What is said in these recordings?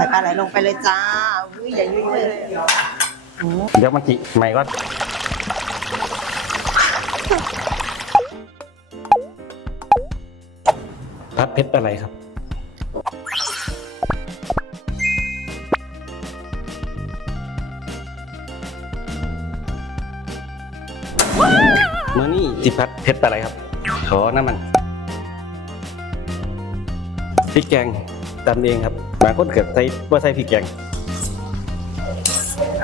ส่ปลาไหลลงไปเลยจ้าอุ้ยอย่ายุ่งเลยเดี๋ยวมันจิใหม่ก็พัดเพชรอะไรครับมื่อนี่จิพัดเพชรอะไรครับ ขอน้ำมันพริกแกง ตำเองครับ บางคนเกิดใส่ว่าใส่พริกแกง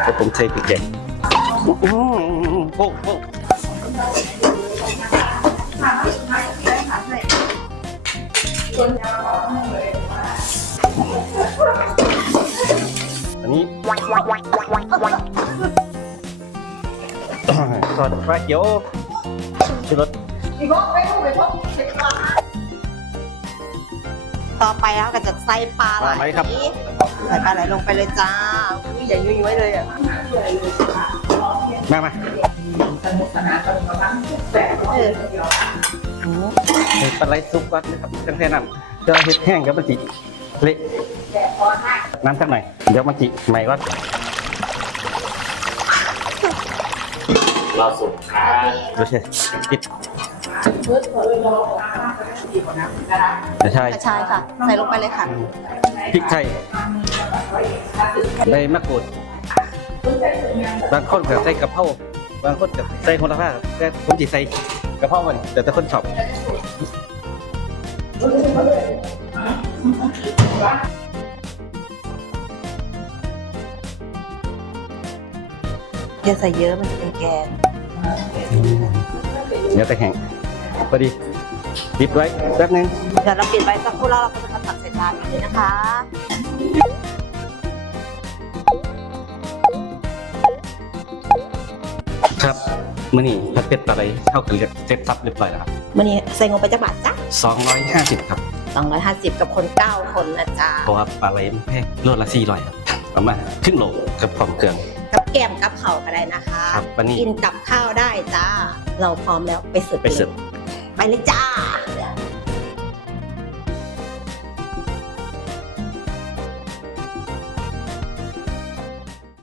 แต่ผมใส่พริกแกงอื้อหือโป๊ะโป๊ะอันนี้ทอดปลาเกียวชูรส ต่อไปเราก็จะใส่ปลาไหลปลาไหลครับ ใส่ปลาไหลลงไปเลยจ้าอุ้ยอย่ายุ่งไว้เลยอะมามาเอออืมใส่ปลาไหลซุปก่อนนะครับตั้งแต่น้ำเจอเห็ดแห้งกับมันจิเละน้ำสักหน่อยเดี๋ยวมันจิใหม่ก็เราสุกครับดูสิ ปิดไม่ใช่กระชายค่ะ ใส่ลงไปเลยค่ะ พริกไทยใบมะกรูดบางคนก็ใส่กะเพราบางคนก็ใส่โหระพาแต่ผมจะใส่กะเพรามันแต่แต่คนชอบอย่าใส่เยอะมันจะเป็นแกงเดี๋ยวจะแห้ง พอดีปิดไว้แป๊บนึงเดี๋ยวเราปิดไว้สักครู่แล้วเราก็จะมาตักใส่จานกันเลยนะคะครับมื่อนี้พัดเป็ดปลาไหลเข้ากันเรียบเสร็จสับเรียบร้อยแล้วครับวันนี้ใส่ลงไปจะบาทจ้ะ250ครับ250 กับคน 9 คนนะจ๊ะเพราะว่าปลาไหลมันแพงโลละ400ครับประมาณครึ่งโลกับพร้อมเครื่อง กับแก้มกับเข่าวก็ได้นะคะ ครับวันนี้กินกับข้าวได้จ้า เราพร้อมแล้วไปเสิร์ฟไปเสิร์ฟ ไปเลยจ้า